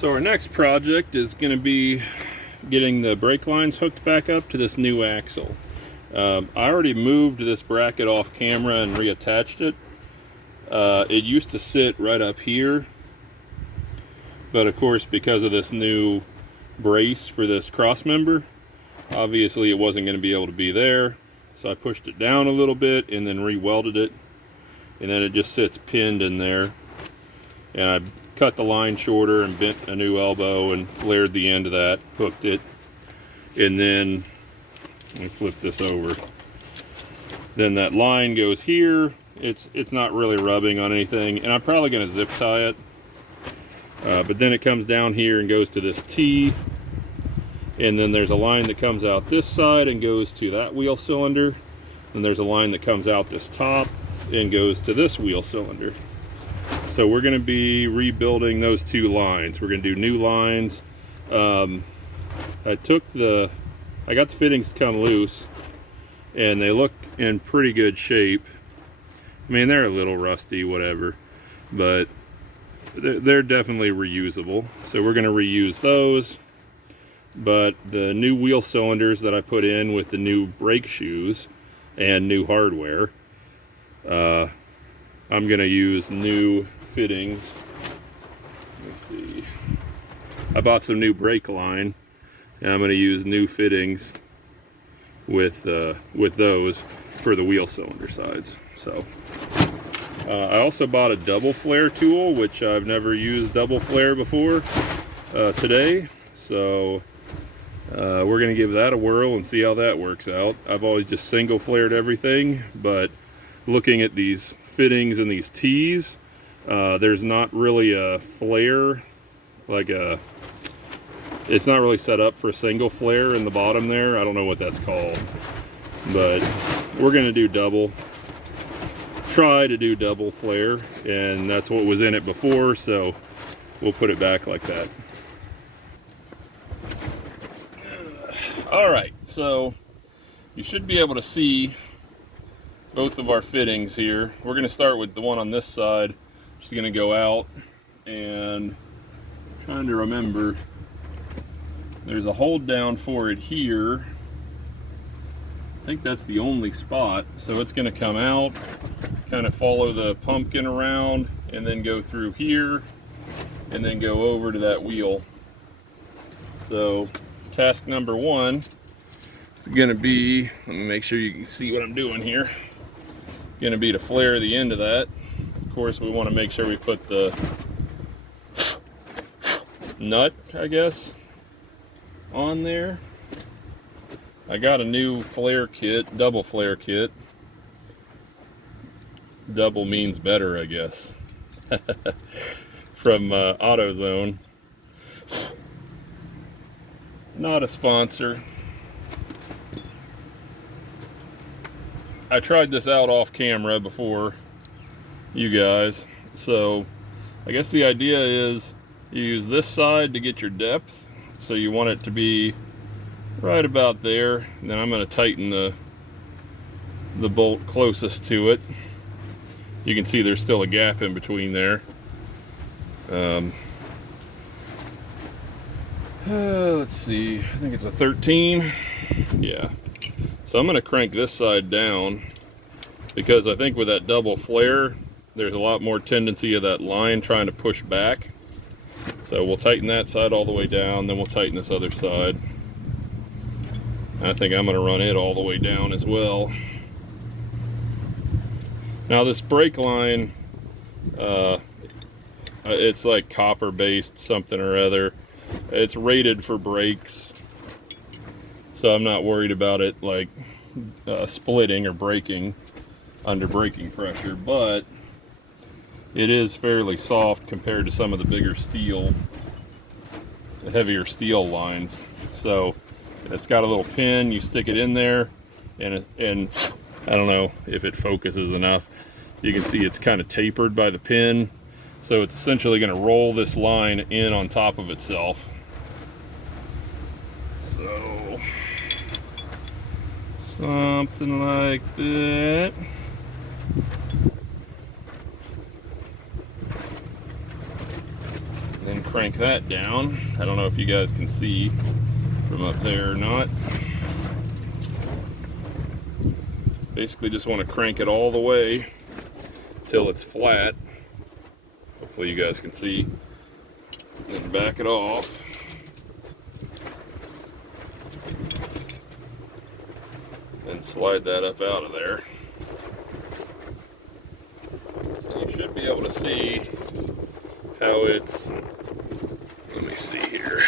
So our next project is going to be getting the brake lines hooked back up to this new axle. I already moved this bracket off camera and reattached it. It used to sit right up here, but of course because of this new brace for this cross member, obviously it wasn't going to be able to be there, so I pushed it down a little bit and then re-welded it, and then it just sits pinned in there. And I cut the line shorter and bent a new elbow and flared the end of that, hooked it, and then let me flip this over. Then that line goes here. It's not really rubbing on anything, and I'm probably going to zip tie it. But then it comes down here and goes to this T, and then there's a line that comes out this side and goes to that wheel cylinder, and there's a line that comes out this top and goes to this wheel cylinder. So we're going to be rebuilding those two lines. We're going to do new lines. I got the fittings to come loose, and they look in pretty good shape. I mean, they're a little rusty, whatever, but they're definitely reusable. So we're going to reuse those. But the new wheel cylinders that I put in with the new brake shoes and new hardware, I'm going to use new fittings. Let's see. I bought some new brake line, and I'm going to use new fittings with those for the wheel cylinder sides. So I also bought a double flare tool, which I've never used double flare before today. So we're going to give that a whirl and see how that works out. I've always just single flared everything, but looking at these fittings and these T's, there's not really a flare, it's not really set up for a single flare in the bottom there. I don't know what that's called, but we're going to do try to do double flare, and that's what was in it before, so we'll put it back like that. Alright, so you should be able to see both of our fittings here. We're going to start with the one on this side. Just going to go out, and I'm trying to remember, there's a hold down for it here. I think that's the only spot. So it's going to come out, kind of follow the pumpkin around, and then go through here, and then go over to that wheel. So task number one is going to be, let me make sure you can see what I'm doing here, going to be to flare the end of that. Of course, we want to make sure we put the nut, I guess, on there. I got a new flare kit, double flare kit. Double means better, I guess. From AutoZone. Not a sponsor. I tried this out off camera before you guys, so I guess the idea is you use this side to get your depth, so you want it to be right about there. And then I'm going to tighten the bolt closest to it. You can see there's still a gap in between there. Let's see, I think it's a 13. Yeah, so I'm going to crank this side down, because I think with that double flare there's a lot more tendency of that line trying to push back. So we'll tighten that side all the way down, then we'll tighten this other side. I think I'm going to run it all the way down as well. Now this brake line, it's like copper based something or other. It's rated for brakes, so I'm not worried about it like splitting or breaking under braking pressure, but it is fairly soft compared to some of the bigger steel, the heavier steel lines. So it's got a little pin, you stick it in there, and I don't know if it focuses enough. You can see it's kind of tapered by the pin, so it's essentially going to roll this line in on top of itself. So something like that. crank that down. I don't know if you guys can see from up there or not. Basically just want to crank it all the way till it's flat. Hopefully you guys can see. Then back it off. And slide that up out of there. And you should be able to see how it's, let me see here,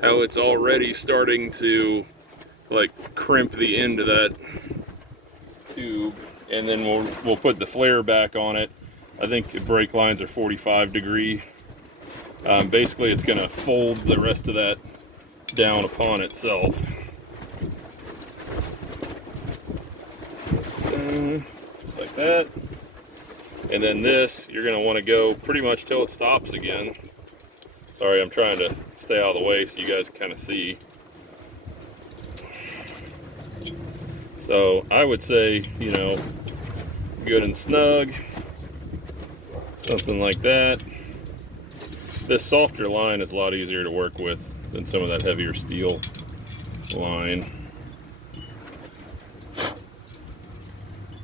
how it's already starting to like crimp the end of that tube, and then we'll put the flare back on it. I think the brake lines are 45 degree. Basically it's going to fold the rest of that down upon itself. Just like that. And then this, you're going to want to go pretty much till it stops again. Sorry, I'm trying to stay out of the way so you guys can kind of see. So I would say, you know, good and snug, something like that. This softer line is a lot easier to work with than some of that heavier steel line.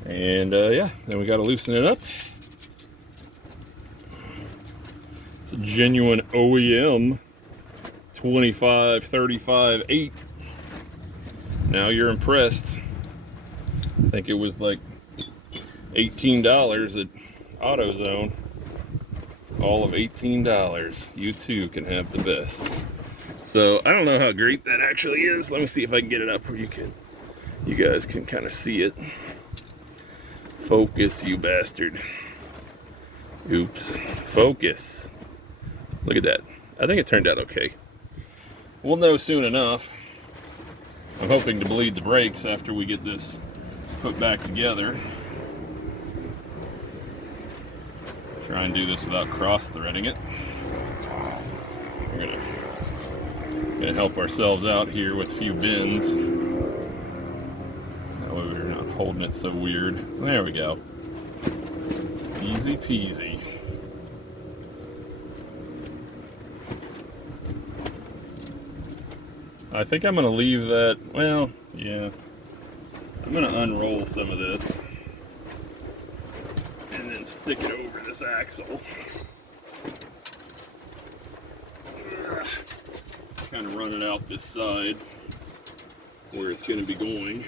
And yeah, then we got to loosen it up. It's a genuine OEM 25, 35, 8. Now you're impressed. I think it was like $18 at AutoZone. All of $18. You too can have the best. So I don't know how great that actually is. Let me see if I can get it up where you guys can kind of see it. Focus, you bastard. Oops. Focus. Look at that. I think it turned out okay. We'll know soon enough. I'm hoping to bleed the brakes after we get this put back together. Try and do this without cross-threading it. We're gonna help ourselves out here with a few bends. That way we're not holding it so weird. There we go. Easy peasy. I think I'm gonna leave that, well, yeah. I'm gonna unroll some of this and then stick it over this axle. Kind of run it out this side where it's gonna be going.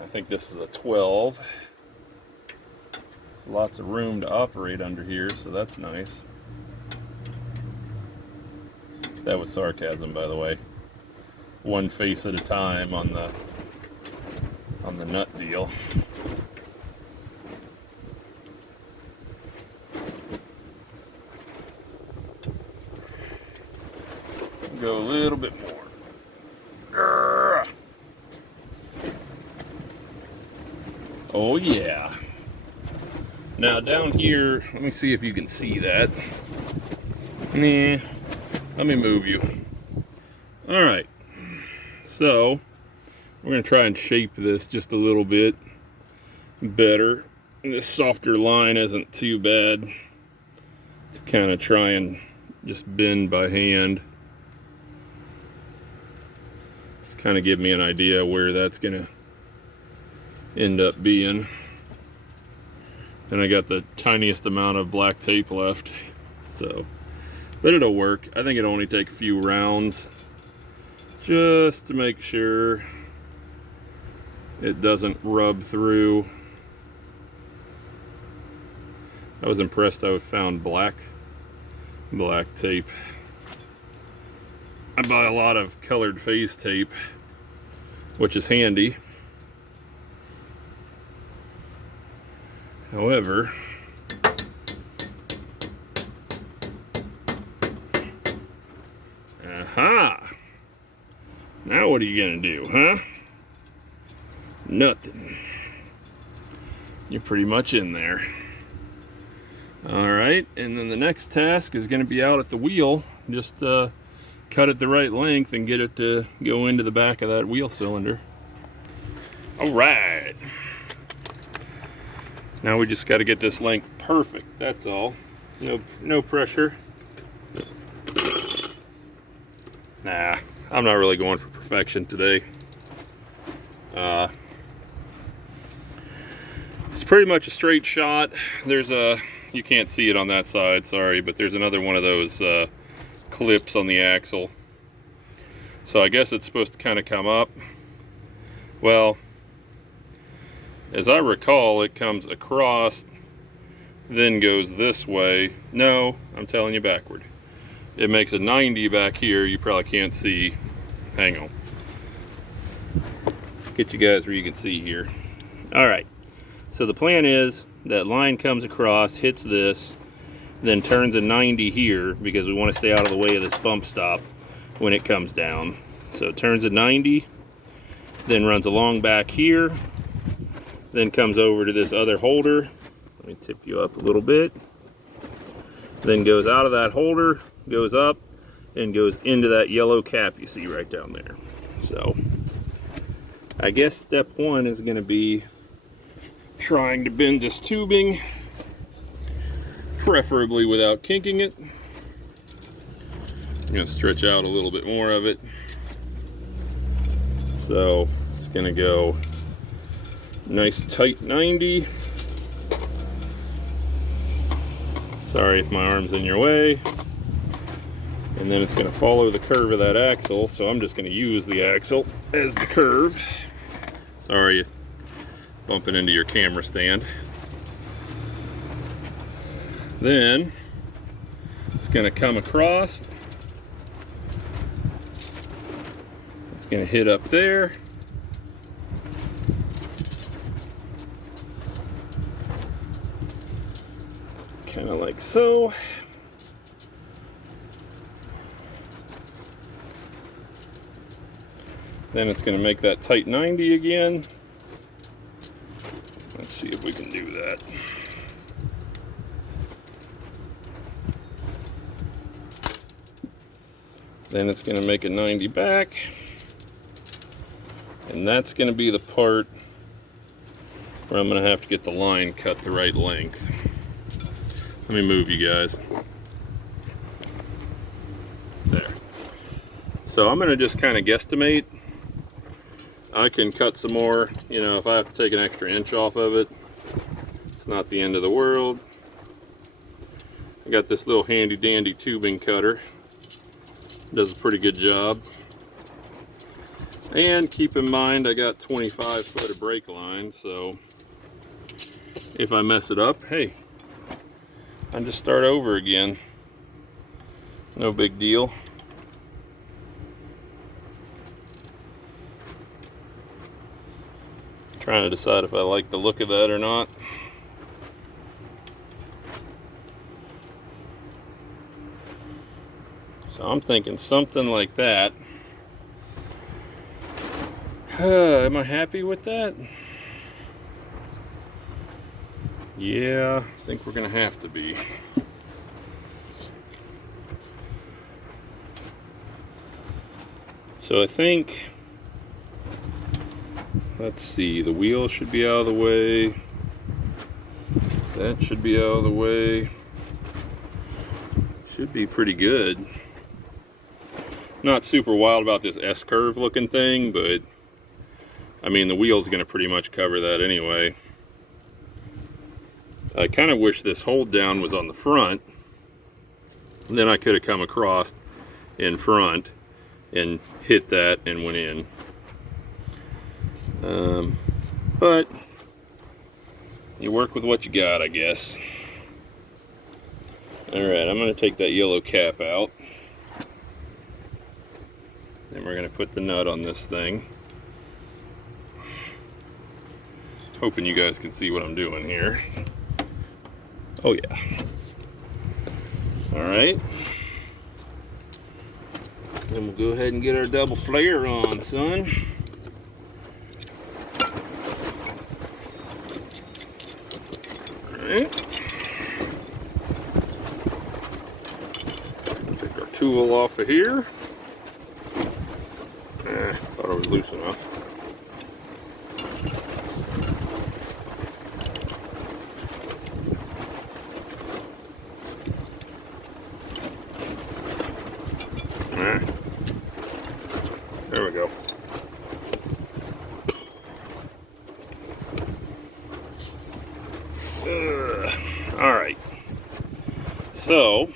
I think this is a 12. There's lots of room to operate under here, so that's nice. That was sarcasm, by the way. One face at a time on the nut deal. Go a little bit more. Oh yeah. Now down here, let me see if you can see that. Nah. Let me move you. All right, so we're gonna try and shape this just a little bit better. This softer line isn't too bad to kind of try and just bend by hand. Just kind of give me an idea where that's gonna end up being. And I got the tiniest amount of black tape left, so. But it'll work. I think it'll only take a few rounds just to make sure it doesn't rub through. I was impressed I found black tape. I buy a lot of colored phase tape, which is handy. However, aha! Now what are you gonna do, huh? Nothing. You're pretty much in there. Alright, and then the next task is gonna be out at the wheel. Just cut it the right length and get it to go into the back of that wheel cylinder. Alright. Now we just got to get this length perfect, that's all. No pressure. Nah, I'm not really going for perfection today. It's pretty much a straight shot. You can't see it on that side, sorry, but there's another one of those clips on the axle. So I guess it's supposed to kind of come up. Well, as I recall, it comes across, then goes this way. No, I'm telling you backward. It makes a 90 back here. You probably can't see. Hang on. Get you guys where you can see here. All right. So the plan is that line comes across, hits this, then turns a 90 here because we want to stay out of the way of this bump stop when it comes down. So it turns a 90, then runs along back here, then comes over to this other holder. Let me tip you up a little bit. Then goes out of that holder, goes up, and goes into that yellow cap you see right down there. So I guess step one is going to be trying to bend this tubing, preferably without kinking it. I'm going to stretch out a little bit more of it. So it's going to go nice tight 90. Sorry if my arm's in your way. And then it's going to follow the curve of that axle, so I'm just going to use the axle as the curve. Sorry, bumping into your camera stand. Then it's going to come across. It's going to hit up there. Kind of like so. Then it's going to make that tight 90 again. Let's see if we can do that. Then it's going to make a 90 back. And that's going to be the part where I'm going to have to get the line cut the right length. Let me move you guys. There. So I'm going to just kind of guesstimate. I can cut some more, if I have to take an extra inch off of it, it's not the end of the world. I got this little handy dandy tubing cutter. Does a pretty good job. And keep in mind I got 25 foot of brake line, so if I mess it up, hey, I just start over again. No big deal. Trying to decide if I like the look of that or not. So I'm thinking something like that. Am I happy with that? Yeah, I think we're gonna have to be. So I think, let's see, the wheel should be out of the way. That should be out of the way. Should be pretty good. Not super wild about this S-curve looking thing, but I mean the wheel's gonna pretty much cover that anyway. I kind of wish this hold down was on the front. Then I could have come across in front and hit that and went in. But you work with what you got, I guess. Alright, I'm going to take that yellow cap out. Then we're going to put the nut on this thing. Hoping you guys can see what I'm doing here. Oh yeah. Alright. Then we'll go ahead and get our double flare on, son. Alright. Take our tool off of here. Thought it was loose enough. So,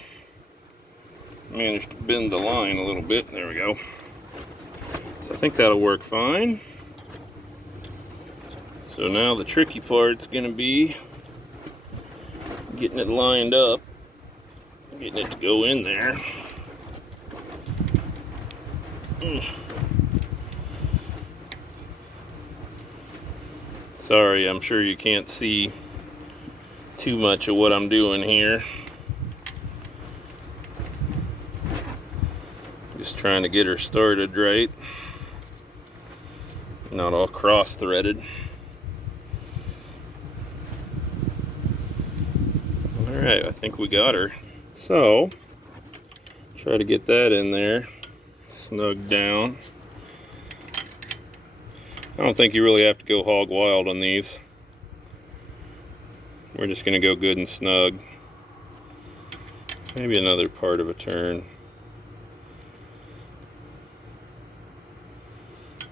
managed to bend the line a little bit. There we go. So I think that'll work fine. So now the tricky part's gonna be getting it lined up, getting it to go in there. Sorry, I'm sure you can't see too much of what I'm doing here. Just trying to get her started right. Not all cross-threaded. Alright, I think we got her. So, try to get that in there, snug down. I don't think you really have to go hog wild on these. We're just going to go good and snug. Maybe another part of a turn.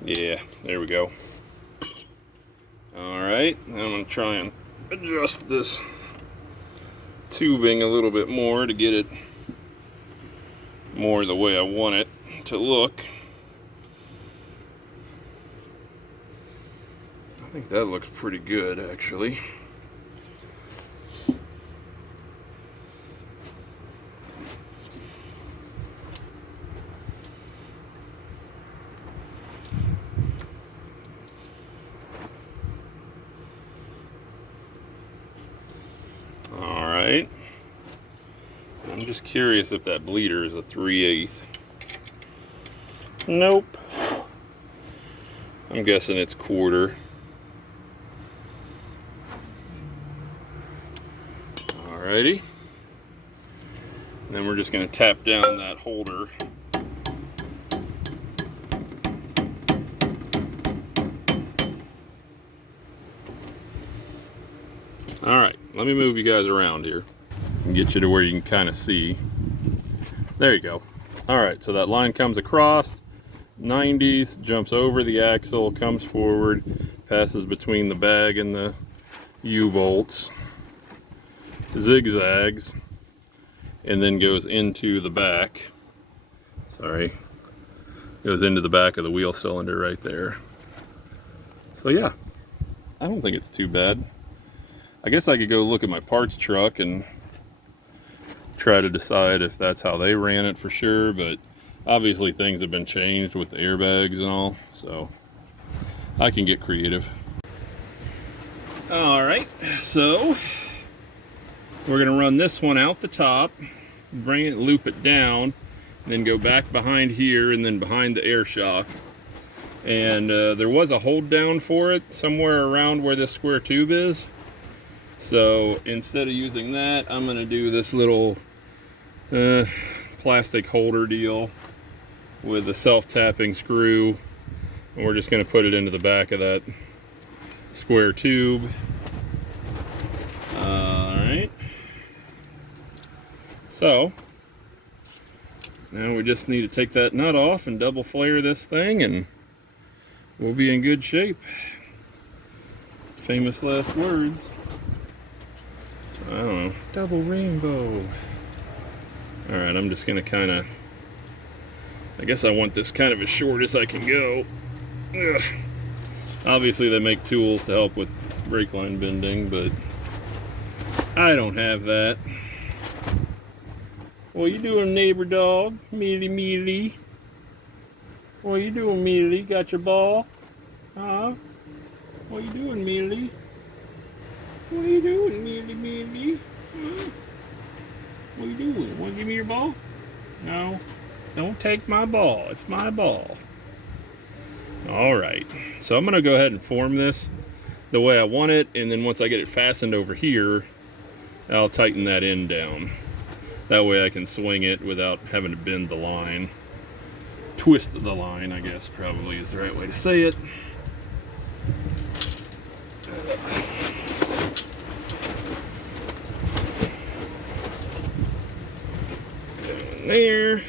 Yeah, there we go. Alright, now I'm going to try and adjust this tubing a little bit more to get it more the way I want it to look. I think that looks pretty good, actually. Alright. I'm just curious if that bleeder is a 3/8. Nope. I'm guessing it's quarter. Alrighty. And then we're just going to tap down that holder. Alright, let me move you guys around here and get you to where you can kind of see. There you go. Alright, so that line comes across, 90s, jumps over the axle, comes forward, passes between the bag and the U-bolts, zigzags, and then goes into the back. Sorry. Goes into the back of the wheel cylinder right there. So yeah, I don't think it's too bad. I guess I could go look at my parts truck and try to decide if that's how they ran it for sure, but obviously things have been changed with the airbags and all, so I can get creative. Alright, so we're going to run this one out the top, bring it, loop it down, and then go back behind here and then behind the air shock. And there was a hold down for it somewhere around where this square tube is. So instead of using that, I'm going to do this little plastic holder deal with a self-tapping screw. And we're just going to put it into the back of that square tube. Alright. So, now we just need to take that nut off and double flare this thing and we'll be in good shape. Famous last words. So, I don't know. Double rainbow. Alright, I'm just going to kind of... I guess I want this kind of as short as I can go. Ugh. Obviously they make tools to help with brake line bending, but I don't have that. What you doing, neighbor dog? Mealy mealy. What you doing, Mealy? Got your ball? Huh? What you doing, Mealy? What you doing, Mealy Mealy? Huh? What you doing? Want to give me your ball? No. Don't take my ball. It's my ball. Alright. So I'm going to go ahead and form this the way I want it, and then once I get it fastened over here, I'll tighten that end down. That way I can swing it without having to bend the line. Twist the line, I guess, probably is the right way to say it. Down there.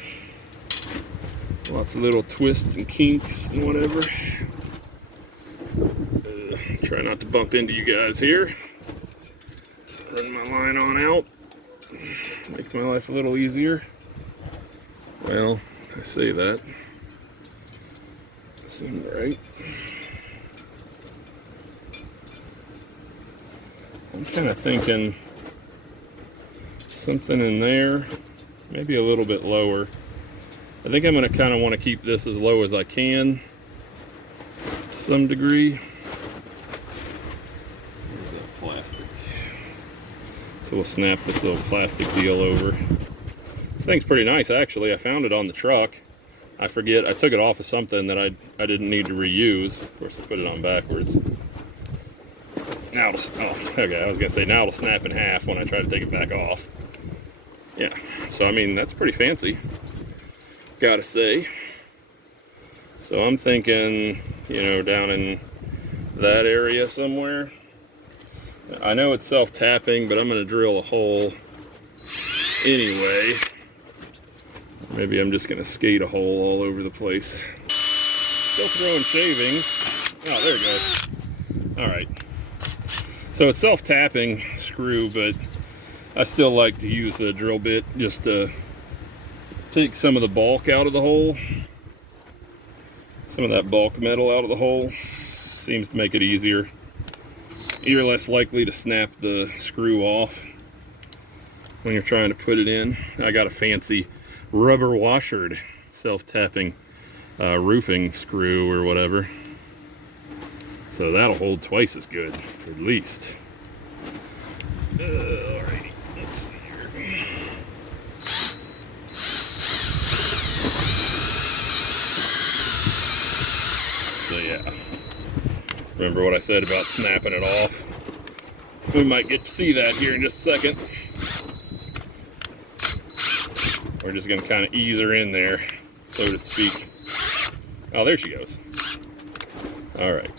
Lots of little twists and kinks and whatever. Try not to bump into you guys here. Run my line on out. Make my life a little easier. Well, I say that. Seemed right. I'm kind of thinking something in there, maybe a little bit lower. I think I'm going to kind of want to keep this as low as I can to some degree. Where's that plastic? So we'll snap this little plastic deal over. This thing's pretty nice, actually. I found it on the truck. I forget, I took it off of something that I didn't need to reuse. Of course, I put it on backwards. Now it'll, okay, I was gonna say now it'll snap in half when I try to take it back off. Yeah, so I mean, that's pretty fancy, gotta say. So I'm thinking, you know, down in that area somewhere. I know it's self-tapping, but I'm gonna drill a hole anyway. Maybe I'm just gonna skate a hole all over the place. Still throwing shavings. Oh, there it goes. All right. So it's self-tapping screw, but I still like to use a drill bit just to take some of the bulk out of the hole. Some of that bulk metal out of the hole. Seems to make it easier. You're less likely to snap the screw off when you're trying to put it in. I got a fancy rubber washered self-tapping roofing screw or whatever. So that'll hold twice as good, at least. Alrighty, let's see here. So yeah, remember what I said about snapping it off? We might get to see that here in just a second. We're just gonna kind of ease her in there, so to speak. Oh, there she goes. All right.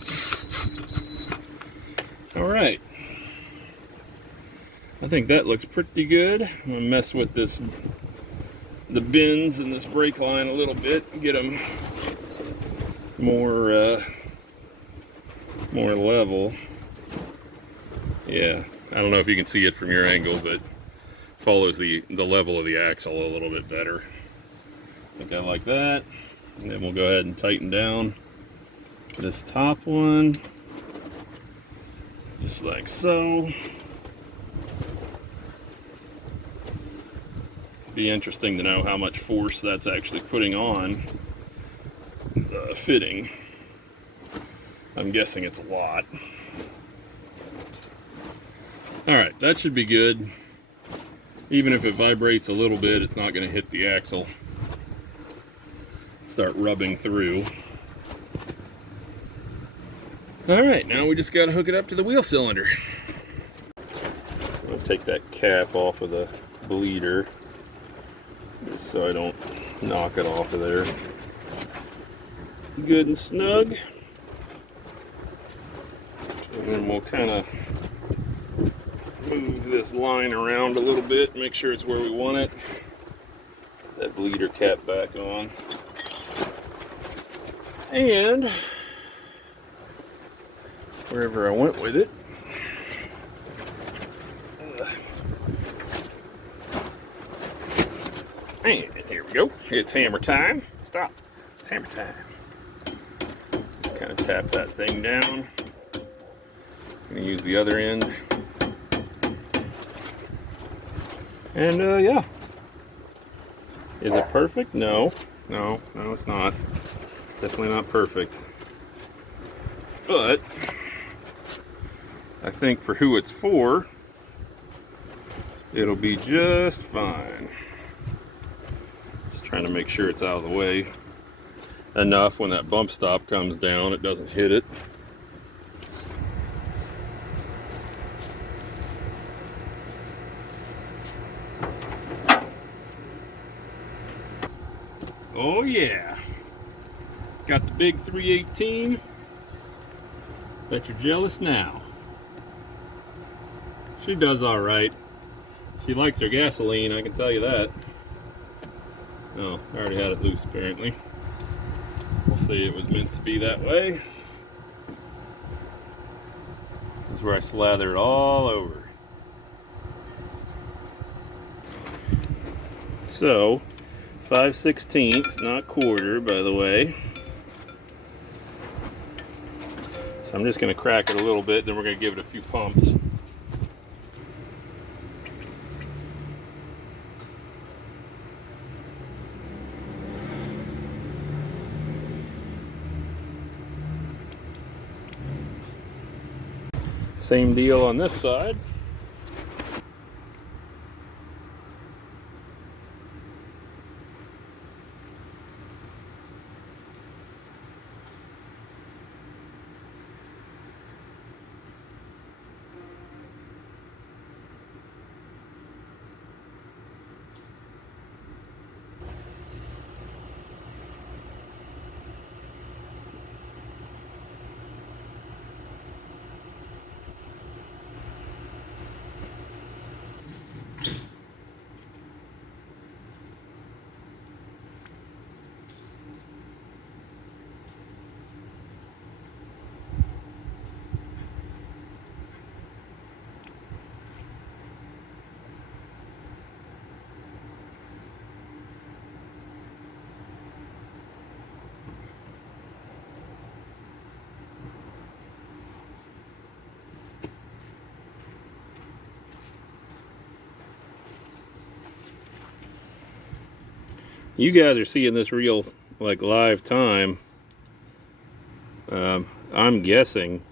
All right. I think that looks pretty good. I'm gonna mess with the bins and this brake line a little bit, get them more level. Yeah, I don't know if you can see it from your angle, but follows the level of the axle a little bit better. I think I like that. And then we'll go ahead and tighten down this top one, just like so. Be interesting to know how much force that's actually putting on the fitting. I'm guessing it's a lot. All right, that should be good. Even if it vibrates a little bit, it's not going to hit the axle. Start rubbing through. All right, now we just got to hook it up to the wheel cylinder. I'm going to take that cap off of the bleeder, just so I don't knock it off of there. Good and snug. And then we'll kind of move this line around a little bit, make sure it's where we want it. That bleeder cap back on. And wherever I went with it. And here we go. It's hammer time. Stop. It's hammer time. Just kind of tap that thing down. I'm going to use the other end. And yeah. Is it perfect? No. No, it's not. Definitely not perfect. But I think for who it's for, it'll be just fine. Just trying to make sure it's out of the way enough when that bump stop comes down, it doesn't hit it. Oh yeah. Got the big 318. Bet you're jealous now. She does all right. She likes her gasoline, I can tell you that. Oh, I already had it loose apparently. We'll see, it was meant to be that way. This is where I slather it all over. So 5/16, not quarter, by the way. So I'm just going to crack it a little bit, then we're going to give it a few pumps. Same deal on this side. You guys are seeing this real, like, live time. I'm guessing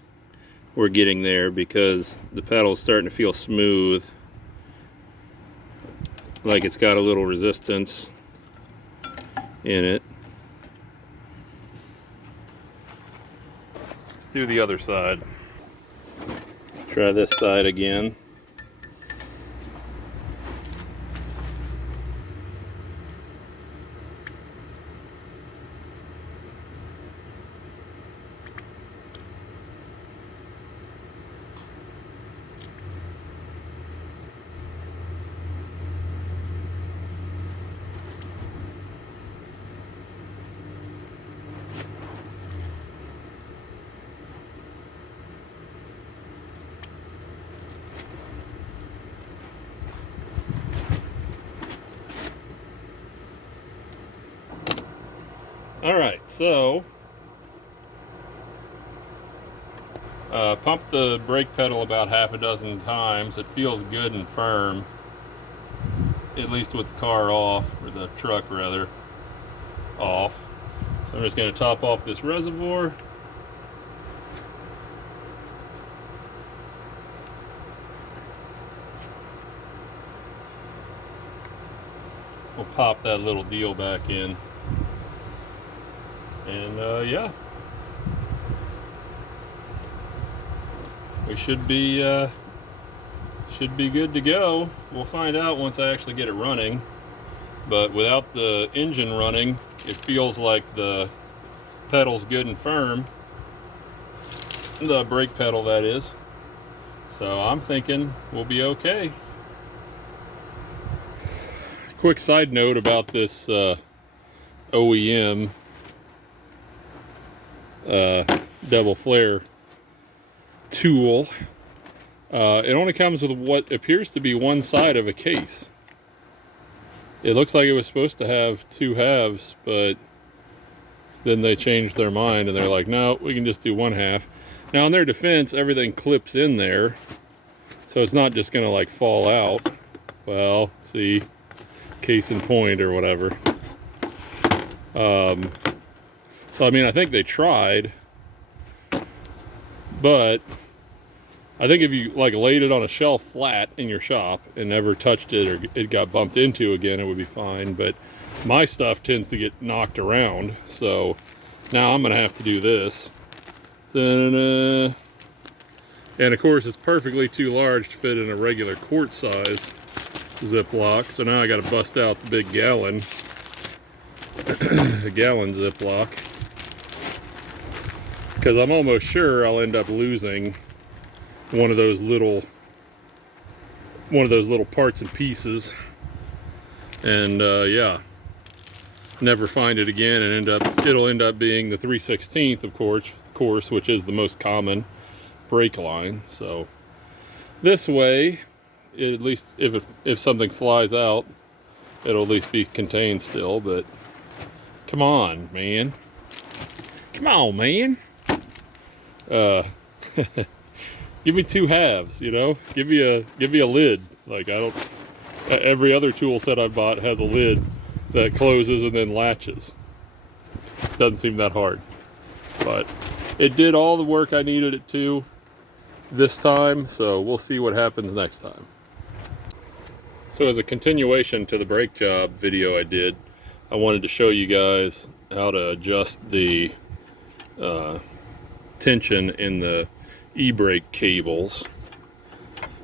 we're getting there because the pedal's starting to feel smooth, like it's got a little resistance in it. Let's do the other side. Try this side again. Alright, so pump the brake pedal about half a dozen times. It feels good and firm, at least with the car off, or the truck rather, off. So I'm just going to top off this reservoir. We'll pop that little deal back in. And yeah, we should be good to go. We'll find out once I actually get it running. But without the engine running, it feels like the pedal's good and firm. The brake pedal, that is. So I'm thinking we'll be okay. Quick side note about this OEM double flare tool. It only comes with what appears to be one side of a case. It looks like it was supposed to have two halves, but then they changed their mind and they're like, no, we can just do one half. Now in their defense, everything clips in there, so it's not just gonna like fall out. Well, see, case in point or whatever. So I mean, I think they tried, but I think if you like laid it on a shelf flat in your shop and never touched it or it got bumped into again, it would be fine. But my stuff tends to get knocked around, so now I'm gonna have to do this. Ta-da. And of course it's perfectly too large to fit in a regular quart size Ziploc, so now I got to bust out the big gallon a gallon Ziploc, because I'm almost sure I'll end up losing one of those little parts and pieces, and yeah, never find it again, and it'll end up being the 3/16 of course, which is the most common brake line. So this way, at least if something flies out, it'll at least be contained still, but come on, man. Come on, man. Give me two halves, you know? Give me a lid. Like, I don't, every other tool set I bought has a lid that closes and then latches. Doesn't seem that hard. But it did all the work I needed it to this time, so we'll see what happens next time. So as a continuation to the brake job video I did, I wanted to show you guys how to adjust the tension in the e-brake cables.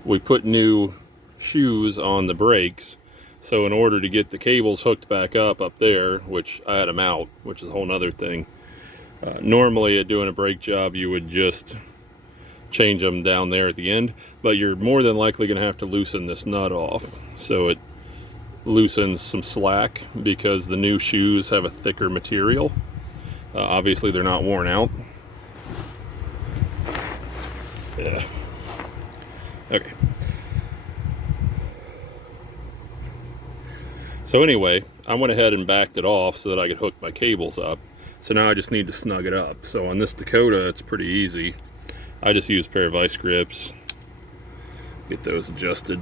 We put new shoes on the brakes, so in order to get the cables hooked back up there, which I had them out, which is a whole nother thing. Normally at doing a brake job you would just change them down there at the end, but you're more than likely going to have to loosen this nut off, so it loosens some slack because the new shoes have a thicker material. Obviously they're not worn out. Yeah. Okay. So anyway, I went ahead and backed it off so that I could hook my cables up. So now I just need to snug it up. So on this Dakota, it's pretty easy. I just use a pair of vice grips, get those adjusted.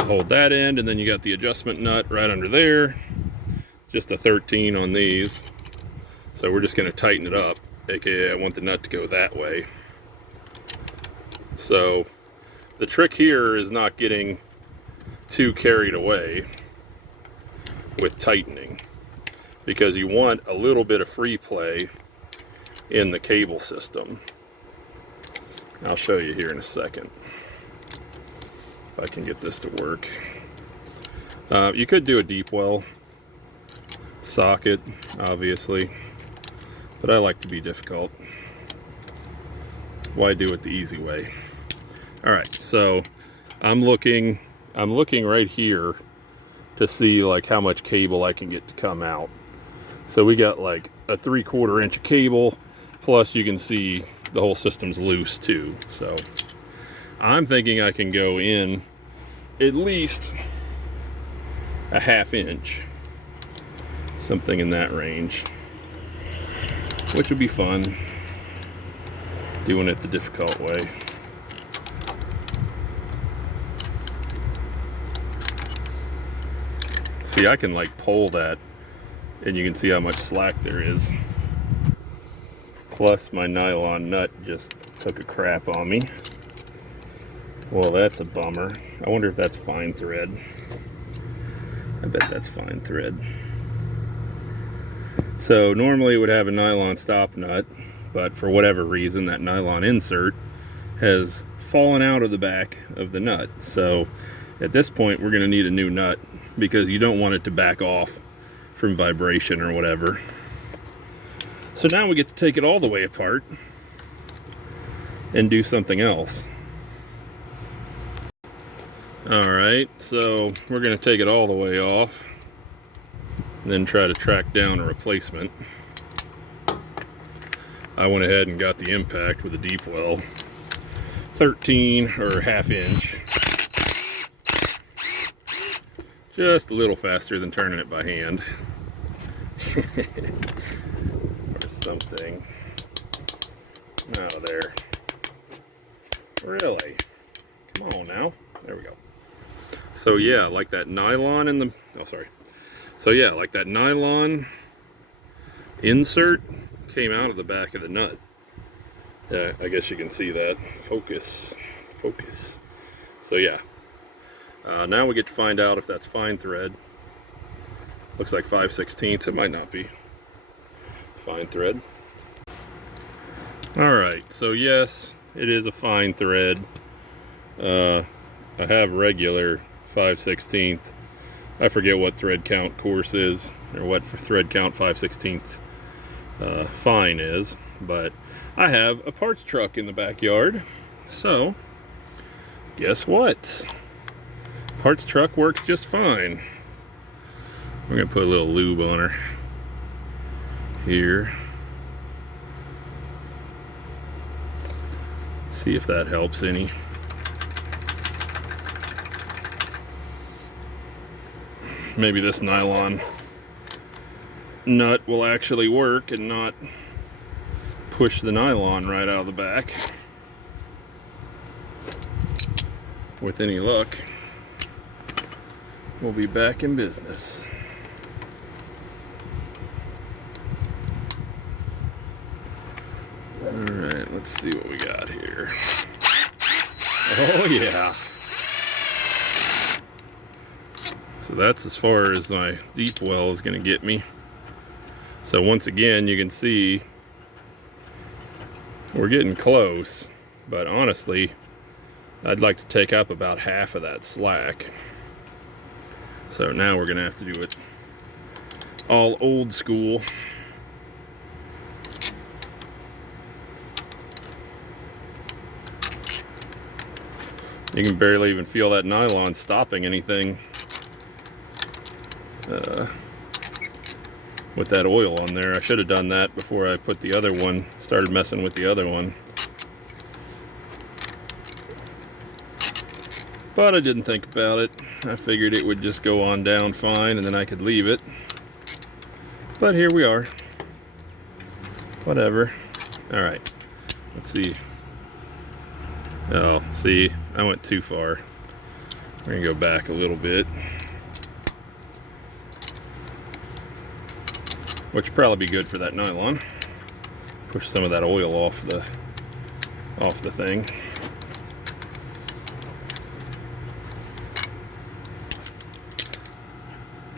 Hold that end, and then you got the adjustment nut right under there. Just a 13 on these. So we're just going to tighten it up, aka I want the nut to go that way. So the trick here is not getting too carried away with tightening, because you want a little bit of free play in the cable system. I'll show you here in a second if I can get this to work. You could do a deep well socket, obviously, but I like to be difficult. Why do it the easy way? All right, so I'm looking right here to see like how much cable I can get to come out. So we got like a 3/4 inch of cable, plus you can see the whole system's loose too. So I'm thinking I can go in at least a 1/2 inch, something in that range, which would be fun, doing it the difficult way. See, I can like pull that and you can see how much slack there is. Plus my nylon nut just took a crap on me. Well, that's a bummer. I wonder if that's fine thread. I bet that's fine thread. So normally it would have a nylon stop nut, but for whatever reason that nylon insert has fallen out of the back of the nut. So at this point we're going to need a new nut, because you don't want it to back off from vibration or whatever. So now we get to take it all the way apart and do something else. Alright, so we're going to take it all the way off and then try to track down a replacement. I went ahead and got the impact with a deep well, 13 or 1/2 inch. Just a little faster than turning it by hand. Or something. Oh, there. Really? Come on now. There we go. So yeah, like that nylon in the... Oh, sorry. So yeah, like that nylon insert came out of the back of the nut. Yeah, I guess you can see that. Focus. Focus. So yeah. Now we get to find out if that's fine thread. Looks like 5/16. It might not be fine thread. Alright, so yes, it is a fine thread. I have regular 5/16. I forget what thread count coarse is, or what for thread count 5/16 fine is, but I have a parts truck in the backyard, so guess what? Parts truck works just fine. We're gonna put a little lube on her here. See if that helps any. maybe this nylon nut will actually work and not push the nylon right out of the back. With any luck, we'll be back in business. Alright, let's see what we got here. Oh yeah. So that's as far as my deep well is going to get me. So once again, you can see we're getting close, but honestly, I'd like to take up about half of that slack. So now we're going to have to do it all old school. You can barely even feel that nylon stopping anything with that oil on there. I should have done that before I put the other one, started messing with the other one. But I didn't think about it. I figured it would just go on down fine and then I could leave it. But here we are. Whatever. Alright, let's see. Oh, see, I went too far. We're gonna go back a little bit. Which would probably be good for that nylon. Push some of that oil off the thing.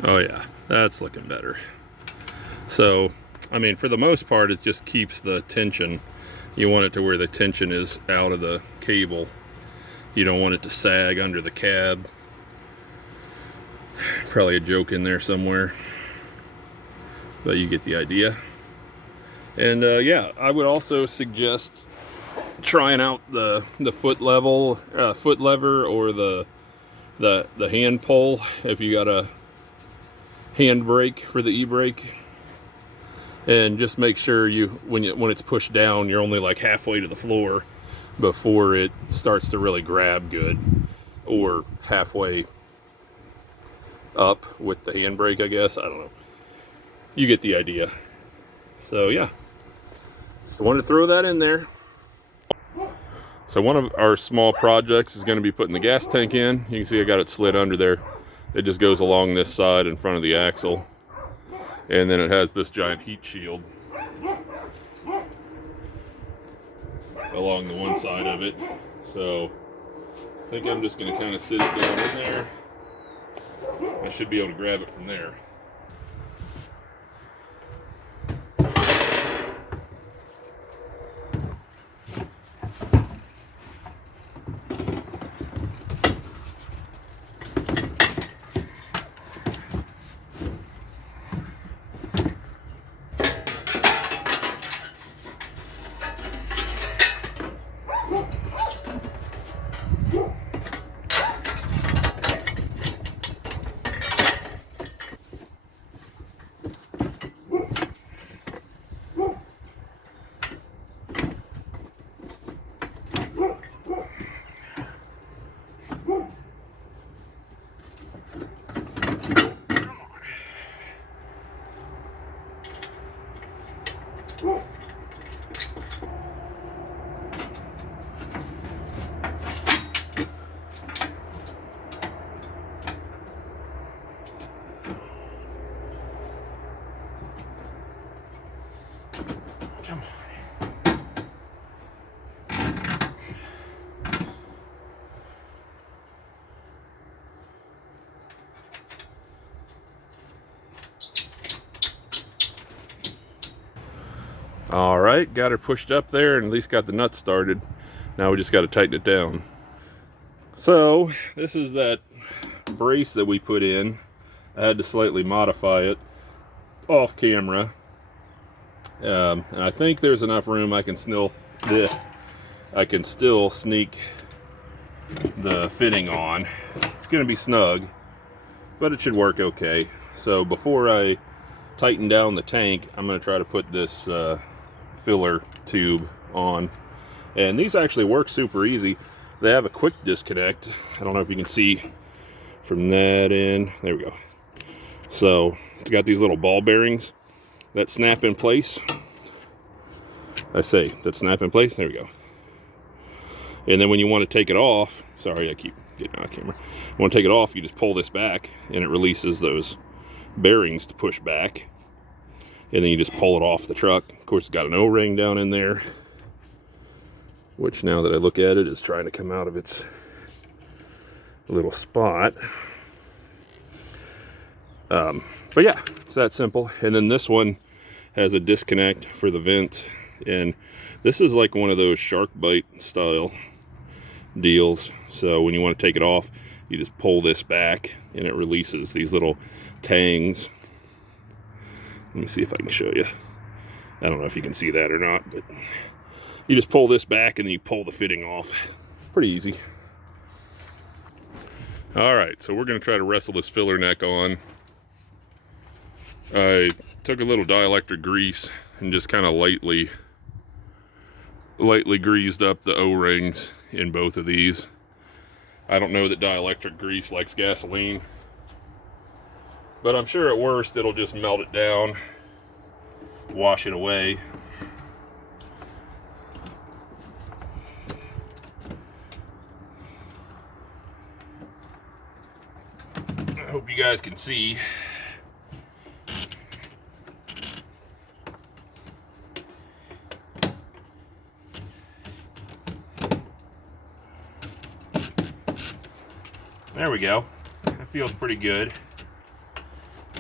Oh yeah, that's looking better. So, I mean, for the most part, it just keeps the tension. You want it to where the tension is out of the cable. You don't want it to sag under the cab. Probably a joke in there somewhere, but you get the idea. And yeah, I would also suggest trying out the foot lever or the hand pull if you got a hand brake for the e-brake. And just make sure when it's pushed down, you're only like halfway to the floor before it starts to really grab good, or halfway up with the handbrake, I guess. I don't know. You get the idea. So yeah, just wanted to throw that in there. So one of our small projects is going to be putting the gas tank in. You can see I got it slid under there. It just goes along this side in front of the axle. And then it has this giant heat shield along the one side of it. So I think I'm just going to kind of sit it down in there. I should be able to grab it from there. All right, got her pushed up there and at least got the nuts started. Now we just got to tighten it down. So this is that brace that we put in. I had to slightly modify it off camera. And I think there's enough room I can still sneak the fitting on. It's going to be snug, but it should work okay. So before I tighten down the tank, I'm going to try to put this filler tube on. And these actually work super easy. They have a quick disconnect. I don't know if you can see from that end. There we go. So it's got these little ball bearings that snap in place. That snap in place. There we go. And then when you want to take it off, sorry, I keep getting out of camera. You want to take it off, you just pull this back and it releases those bearings to push back. And then you just pull it off the truck. Of course, it's got an O-ring down in there, which now that I look at it is trying to come out of its little spot. But yeah, it's that simple. And then this one has a disconnect for the vent. And this is like one of those shark bite style deals. So when you want to take it off, you just pull this back and it releases these little tangs. Let me see if I can show you. I don't know if you can see that or not, but you just pull this back and then you pull the fitting off. Pretty easy. All right, so we're going to try to wrestle this filler neck on. I took a little dielectric grease and just kind of lightly greased up the O-rings in both of these. I don't know that dielectric grease likes gasoline, but I'm sure at worst it'll just melt it down, wash it away. I hope you guys can see. There we go. That feels pretty good.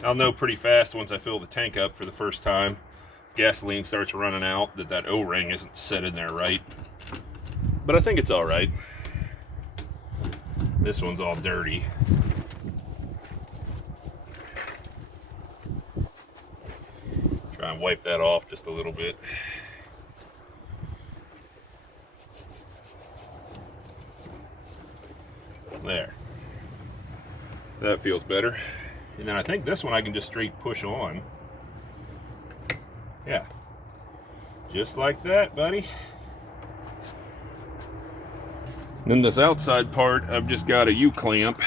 I'll know pretty fast once I fill the tank up for the first time. If gasoline starts running out, that O-ring isn't set in there right. But I think it's all right. This one's all dirty. Try and wipe that off just a little bit. There. That feels better. And then I think this one I can just straight push on. Yeah. Just like that, buddy. And then this outside part, I've just got a U-clamp,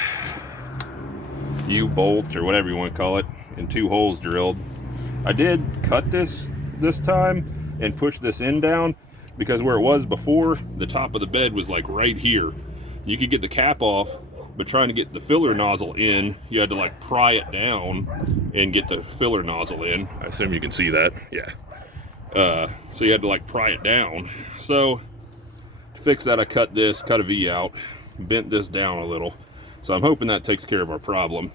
U-bolt, or whatever you want to call it, and 2 holes drilled. I did cut this time and push this end down because where it was before, the top of the bed was like right here. You could get the cap off, but trying to get the filler nozzle in, you had to like pry it down and get the filler nozzle in. I assume you can see that. Yeah. So you had to like pry it down. So to fix that, I cut a V out, bent this down a little. So I'm hoping that takes care of our problem.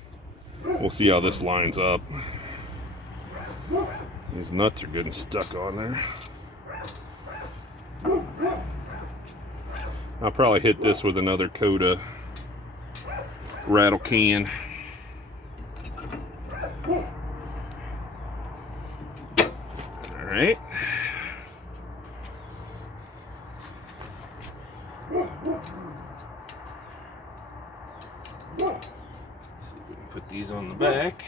We'll see how this lines up. These nuts are getting stuck on there. I'll probably hit this with another Dakota rattle can. All right. See if we can put these on the back.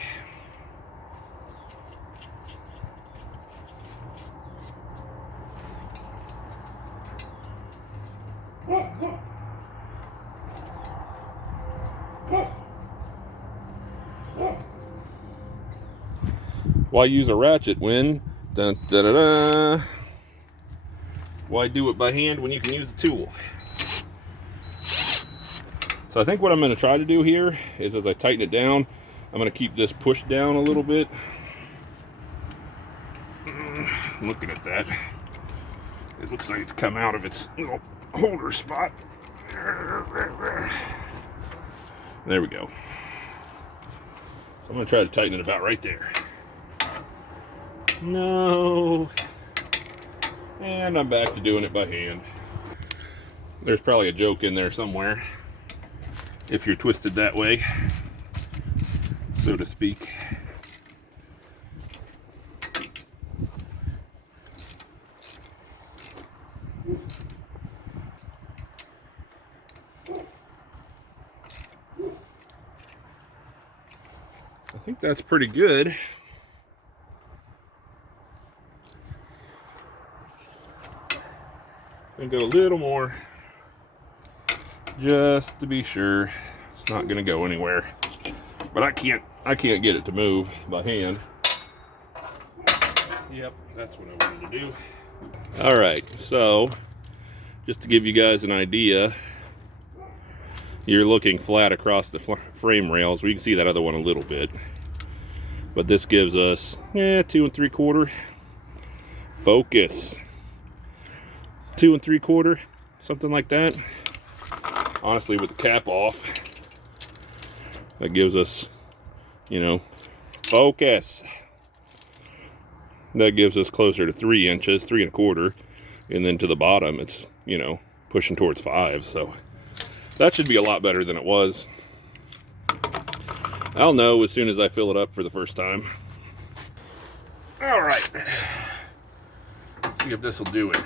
Why use a ratchet when dun, da, da, da. Why do it by hand when you can use a tool? So I think what I'm going to try to do here is, as I tighten it down, I'm going to keep this pushed down a little bit. Looking at that, it looks like it's come out of its little holder spot. There we go. So I'm going to try to tighten it about right there. No. And I'm back to doing it by hand. There's probably a joke in there somewhere, if you're twisted that way, so to speak. I think that's pretty good. I'm gonna go a little more, just to be sure it's not gonna go anywhere. But I can't I can't get it to move by hand. Yep, that's what I wanted to do. All right, so just to give you guys an idea, you're looking flat across the frame rails. We can see that other one a little bit, but this gives us 2 3/4 focus, 2 3/4, something like that. Honestly, with the cap off, that gives us, you know, focus. That gives us closer to 3 inches, 3 1/4, and then to the bottom, it's, you know, pushing towards 5. So that should be a lot better than it was. I'll know as soon as I fill it up for the first time. All right, let's see if this will do it.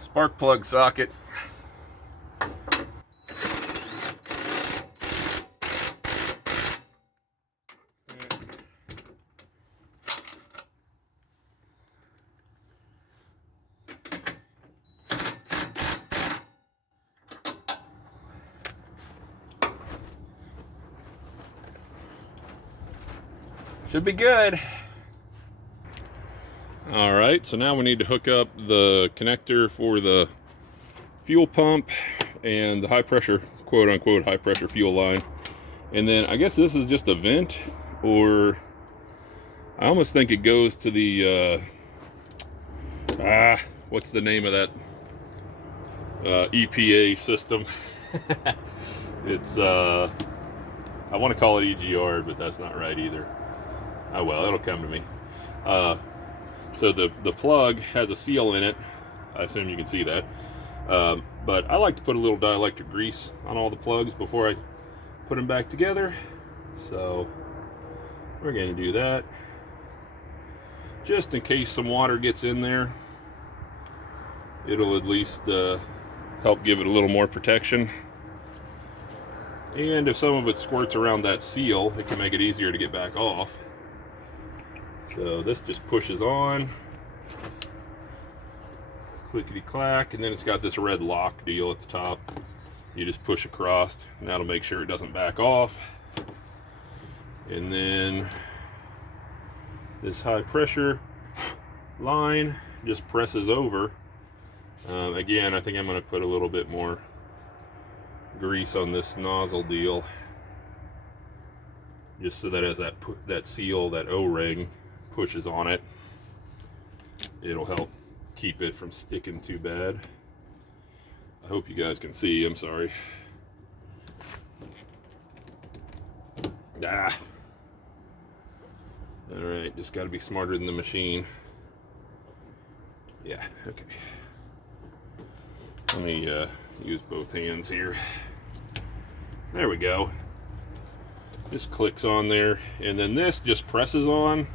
Spark plug socket. Should be good. All right, so now we need to hook up the connector for the fuel pump and the high pressure, quote unquote, high pressure fuel line. And then I guess this is just a vent, or I almost think it goes to the, what's the name of that EPA system? It's, I want to call it EGR, but that's not right either. Oh well, it'll come to me. So the plug has a seal in it. I assume you can see that. But I like to put a little dielectric grease on all the plugs before I put them back together. So we're going to do that, just in case some water gets in there. It'll at least help give it a little more protection. And if some of it squirts around that seal, it can make it easier to get back off. So this just pushes on, clickety clack, and then it's got this red lock deal at the top. You just push across, and that'll make sure it doesn't back off. And then this high pressure line just presses over. Again, I think I'm going to put a little bit more grease on this nozzle deal, just so that as that seal, that O-ring, pushes on it, it'll help keep it from sticking too bad. I hope you guys can see. I'm sorry. All right, just got to be smarter than the machine. Yeah, okay. Let me use both hands here. There we go. This clicks on there, and then this just presses on.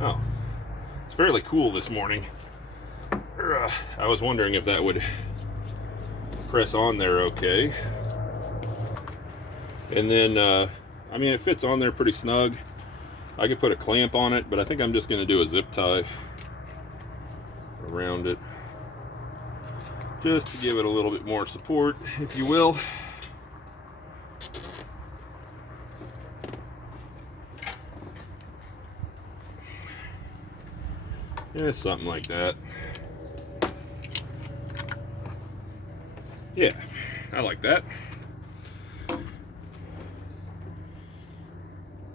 Oh, it's fairly cool this morning. I was wondering if that would press on there okay. And then, I mean, it fits on there pretty snug. I could put a clamp on it, but I think I'm just going to do a zip tie around it, just to give it a little bit more support, if you will. Yeah, something like that. Yeah, I like that.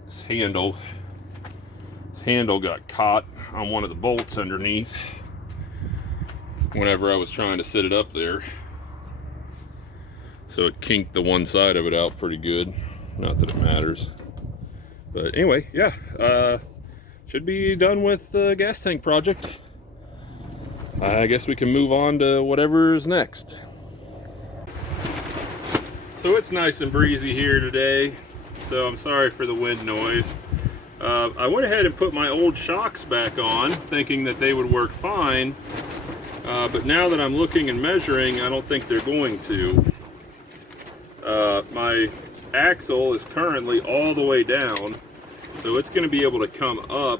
This handle got caught on one of the bolts underneath whenever I was trying to sit it up there. So it kinked the one side of it out pretty good. Not that it matters. But anyway, yeah. Should be done with the gas tank project. I guess we can move on to whatever's next. So it's nice and breezy here today, so I'm sorry for the wind noise. I went ahead and put my old shocks back on, thinking that they would work fine, but now that I'm looking and measuring, I don't think they're going to. My axle is currently all the way down, So it's going to be able to come up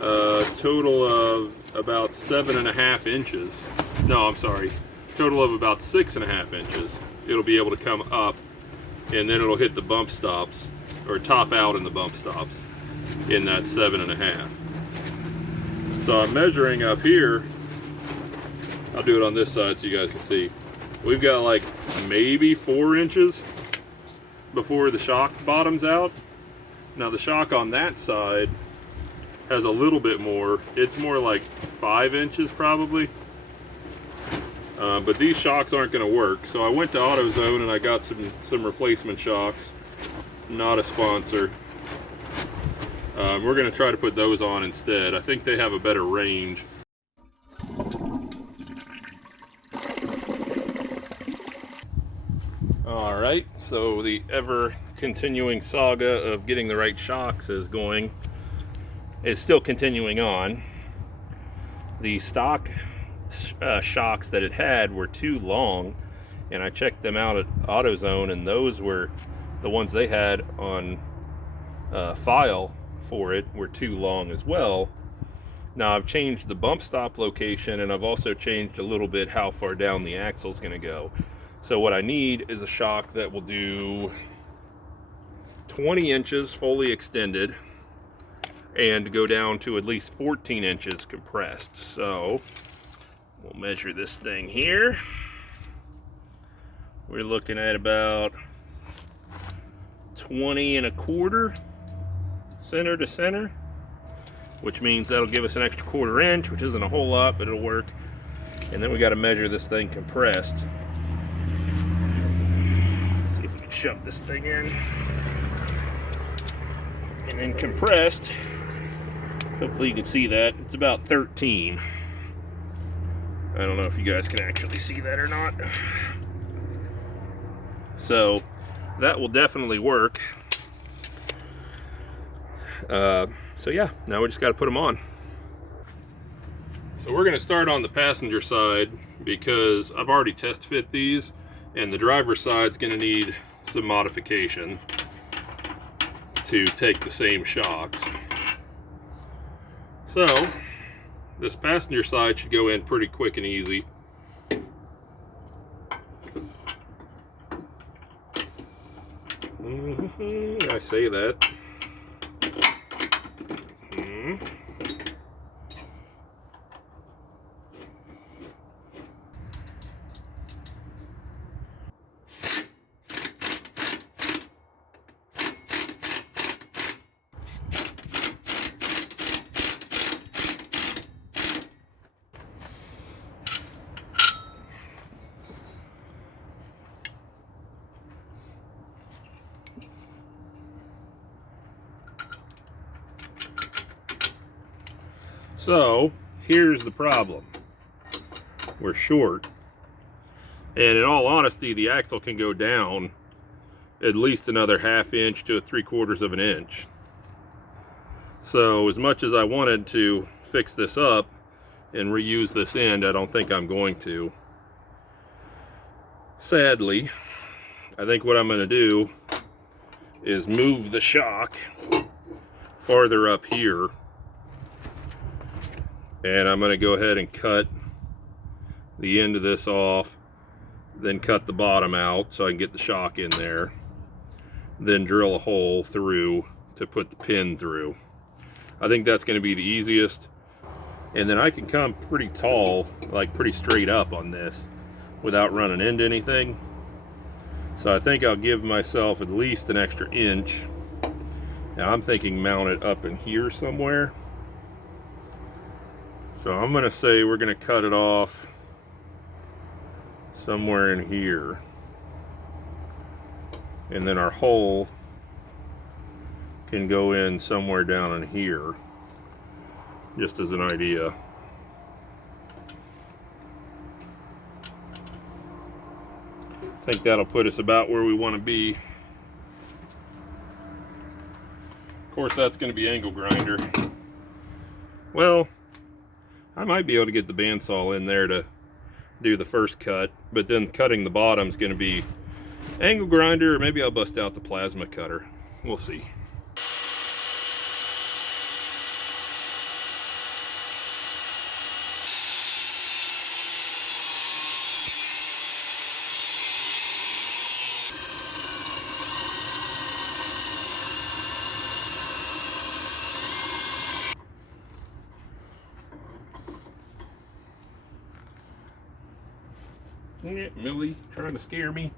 a total of about 7.5 inches. No, I'm sorry. Total of about 6.5 inches. It'll be able to come up, and then it'll hit the bump stops, or top out in the bump stops in that 7.5. So I'm measuring up here. I'll do it on this side so you guys can see. We've got like maybe 4 inches before the shock bottoms out. Now the shock on that side has a little bit more. It's more like 5 inches probably. But these shocks aren't going to work. So I went to AutoZone and I got some replacement shocks. Not a sponsor. We're going to try to put those on instead. I think they have a better range. Alright, so the ever continuing saga of getting the right shocks is still continuing on. The stock shocks that it had were too long, and I checked them out at AutoZone, and those were the ones they had on file for it were too long as well. Now I've changed the bump stop location, and I've also changed a little bit how far down the axle is going to go. So what I need is a shock that will do 20 inches fully extended and go down to at least 14 inches compressed. So we'll measure this thing here. We're looking at about 20.25 center to center, which means that'll give us an extra 1/4 inch, which isn't a whole lot, but it'll work. And then we got to measure this thing compressed. See if we can shove this thing in. And then compressed, hopefully you can see that, it's about 13. I don't know if you guys can actually see that or not. So that will definitely work. So yeah, now we just got to put them on. So we're going to start on the passenger side because I've already test fit these, and the driver's side's going to need some modification to take the same shocks. So this passenger side should go in pretty quick and easy. I say that. So here's the problem. We're short, and in all honesty, the axle can go down at least another 1/2 inch to 3/4 of an inch. So as much as I wanted to fix this up and reuse this end, I don't think I'm going to. Sadly, I think what I'm going to do is move the shock farther up here, and I'm going to go ahead and cut the end of this off, then cut the bottom out so I can get the shock in there, then drill a hole through to put the pin through. I think that's going to be the easiest, and then I can come pretty tall, like pretty straight up on this without running into anything. So I think I'll give myself at least an extra inch. Now I'm thinking mount it up in here somewhere. So I'm going to say we're going to cut it off somewhere in here. And then our hole can go in somewhere down in here, just as an idea. I think that'll put us about where we want to be. Of course, that's going to be angle grinder. Well, I might be able to get the bandsaw in there to do the first cut, but then cutting the bottom is going to be angle grinder, or maybe I'll bust out the plasma cutter. We'll see. Millie trying to scare me.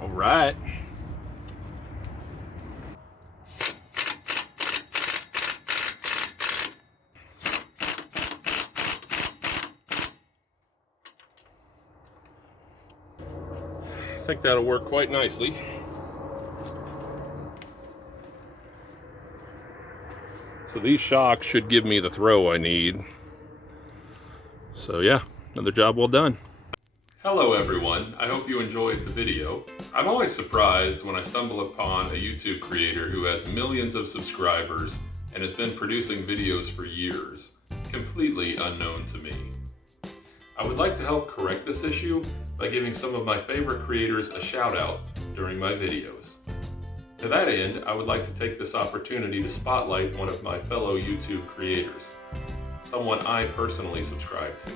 All right. I think that'll work quite nicely. So these shocks should give me the throw I need. So yeah, another job well done. Hello everyone, I hope you enjoyed the video. I'm always surprised when I stumble upon a YouTube creator who has millions of subscribers and has been producing videos for years, completely unknown to me. I would like to help correct this issue by giving some of my favorite creators a shout out during my videos. To that end, I would like to take this opportunity to spotlight one of my fellow YouTube creators, someone I personally subscribe to.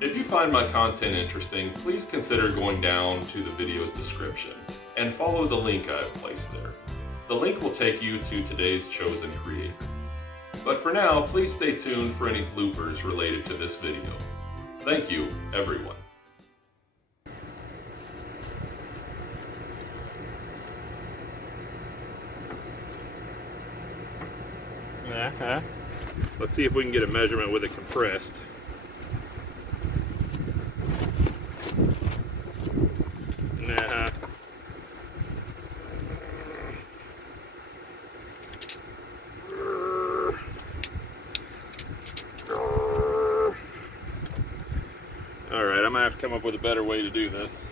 If you find my content interesting, please consider going down to the video's description and follow the link I have placed there. The link will take you to today's chosen creator. But for now, please stay tuned for any bloopers related to this video. Thank you, everyone. Let's see if we can get a measurement with it compressed. Nah. Alright, I'm gonna have to come up with a better way to do this.